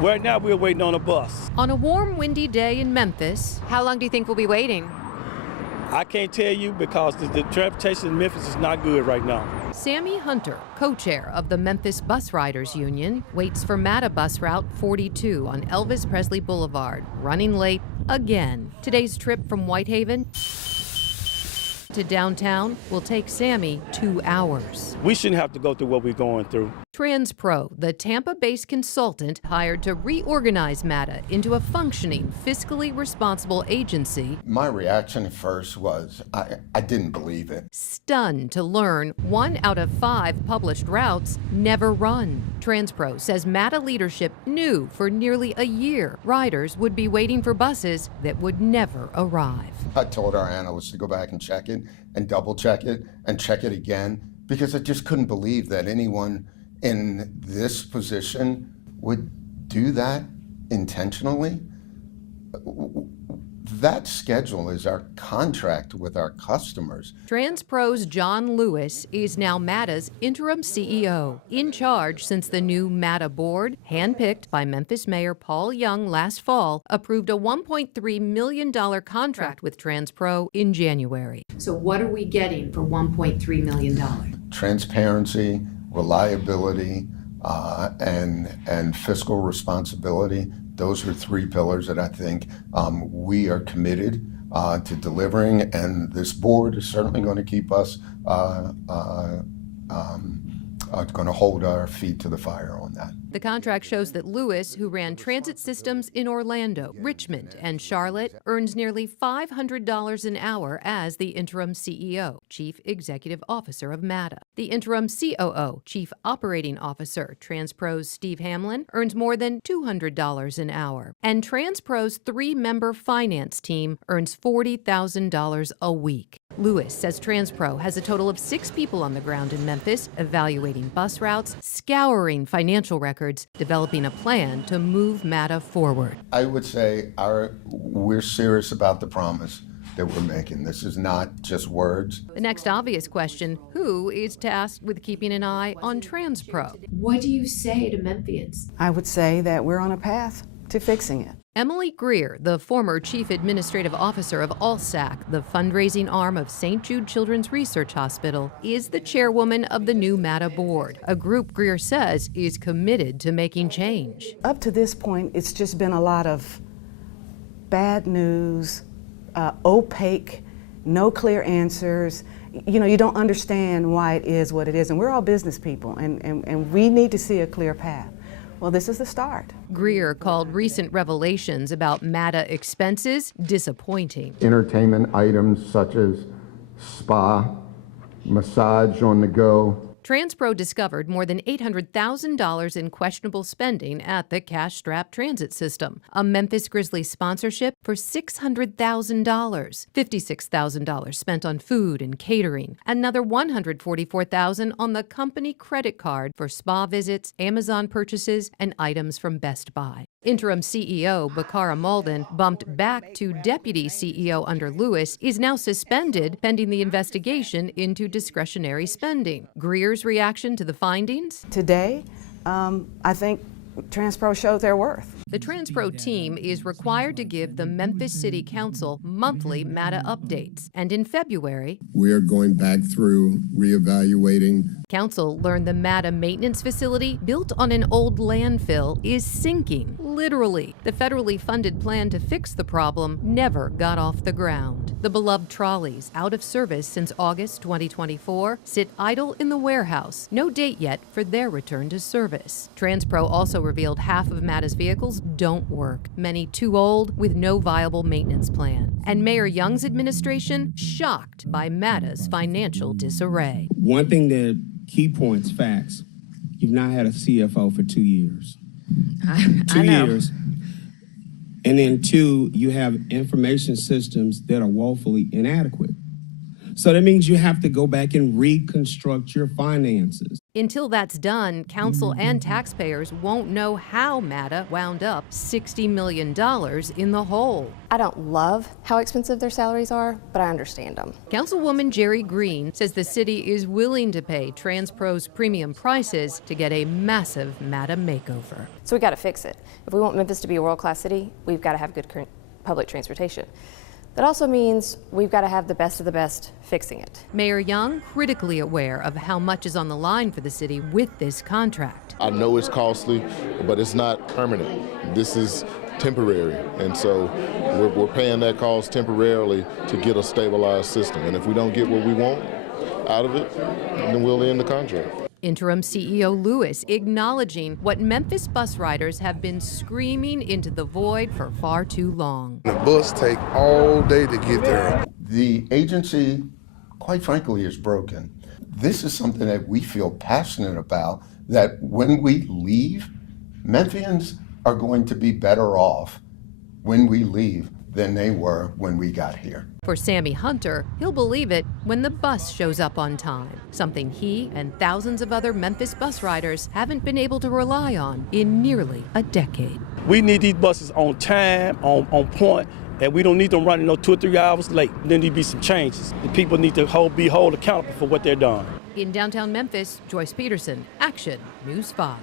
Right now, we're waiting on a bus. On a warm, windy day in Memphis. How long do you think we'll be waiting? I can't tell you because the transportation in Memphis is not good right now. Sammy Hunter, co-chair of the Memphis Bus Riders Union, waits for MATA bus route 42 on Elvis Presley Boulevard, running late again. Today's trip from Whitehaven to downtown will take Sammy 2 hours. We shouldn't have to go through what we're going through. TransPro, the Tampa-based consultant hired to reorganize MATA into a functioning, fiscally responsible agency. My reaction at first was I didn't believe it. Stunned to learn 1 out of 5 published routes never run. TransPro says MATA leadership knew for nearly a year riders would be waiting for buses that would never arrive. I told our analysts to go back and check it and double check it and check it again because I just couldn't believe that anyone in this position would do that intentionally. That schedule is our contract with our customers. TransPro's John Lewis is now MATA's interim CEO, in charge since the new MATA board, handpicked by Memphis Mayor Paul Young last fall, approved a $1.3 million contract with TransPro in January. So what are we getting for $1.3 million? Transparency, reliability, and fiscal responsibility. Those are 3 pillars that I think we are committed to delivering, and this board is certainly going to keep us, going to hold our feet to the fire on that. The contract shows that Lewis, who ran transit systems in Orlando, Richmond, and Charlotte, earns nearly $500 an hour as the interim CEO, Chief Executive Officer of MATA. The interim COO, Chief Operating Officer, TransPro's Steve Hamlin, earns more than $200 an hour. And TransPro's 3-member finance team earns $40,000 a week. Lewis says TransPro has a total of 6 people on the ground in Memphis, evaluating bus routes, scouring financial records, developing a plan to move MATA forward. I would say we're serious about the promise that we're making. This is not just words. The next obvious question, who is tasked with keeping an eye on TransPro? What do you say to Memphians? I would say that we're on a path to fixing it. Emily Greer, the former Chief Administrative Officer of ALSAC, the fundraising arm of St. Jude Children's Research Hospital, is the chairwoman of the new MATA board, a group Greer says is committed to making change. Up to this point, it's just been a lot of bad news, opaque, no clear answers. You know, you don't understand why it is what it is, and we're all business people, and we need to see a clear path. Well, this is the start. Greer called recent revelations about MATA expenses disappointing. Entertainment items such as spa, massage on the go. TransPro discovered more than $800,000 in questionable spending at the cash-strapped transit system. A Memphis Grizzlies sponsorship for $600,000, $56,000 spent on food and catering, another $144,000 on the company credit card for spa visits, Amazon purchases, and items from Best Buy. Interim CEO Bakara Malden, bumped back to deputy CEO under Lewis, is now suspended pending the investigation into discretionary spending. Greer's reaction to the findings? Today, I think TransPro showed their worth. The TransPro team is required to give the Memphis City Council monthly MATA updates. And in February, We are going back through reevaluating. Council learned the MATA maintenance facility, built on an old landfill, is sinking, literally. The federally funded plan to fix the problem never got off the ground. The beloved trolleys, out of service since August 2024, sit idle in the warehouse. No date yet for their return to service. TransPro also revealed half of MATA's vehicles don't work, many too old with no viable maintenance plan. And Mayor Young's administration shocked by MATA's financial disarray. One thing that key points, facts, you've not had a CFO for 2 years. I know. 2 years. And then 2, you have information systems that are woefully inadequate. So that means you have to go back and reconstruct your finances. Until that's done, council and taxpayers won't know how MATA wound up $60 million in the hole. I don't love how expensive their salaries are, but I understand them. Councilwoman Jerry Green says the city is willing to pay TransPro's premium prices to get a massive MATA makeover. So we got to fix it. If we want Memphis to be a world-class city, we've got to have good public transportation. That also means we've got to have the best of the best fixing it. Mayor Young critically aware of how much is on the line for the city with this contract. I know it's costly, but it's not permanent. This is temporary, and so we're paying that cost temporarily to get a stabilized system. And if we don't get what we want out of it, then we'll end the contract. Interim CEO Lewis acknowledging what Memphis bus riders have been screaming into the void for far too long. The bus take all day to get there. The agency, quite frankly, is broken. This is something that we feel passionate about, that when we leave, Memphians are going to be better off when we leave than they were when we got here. For Sammy Hunter, he'll believe it when the bus shows up on time, something he and thousands of other Memphis bus riders haven't been able to rely on in nearly a decade. We need these buses on time, on point, and we don't need them running 2 or 3 hours late. There need to be some changes. The people need to be held accountable for what they're doing. In downtown Memphis, Joyce Peterson, Action News 5.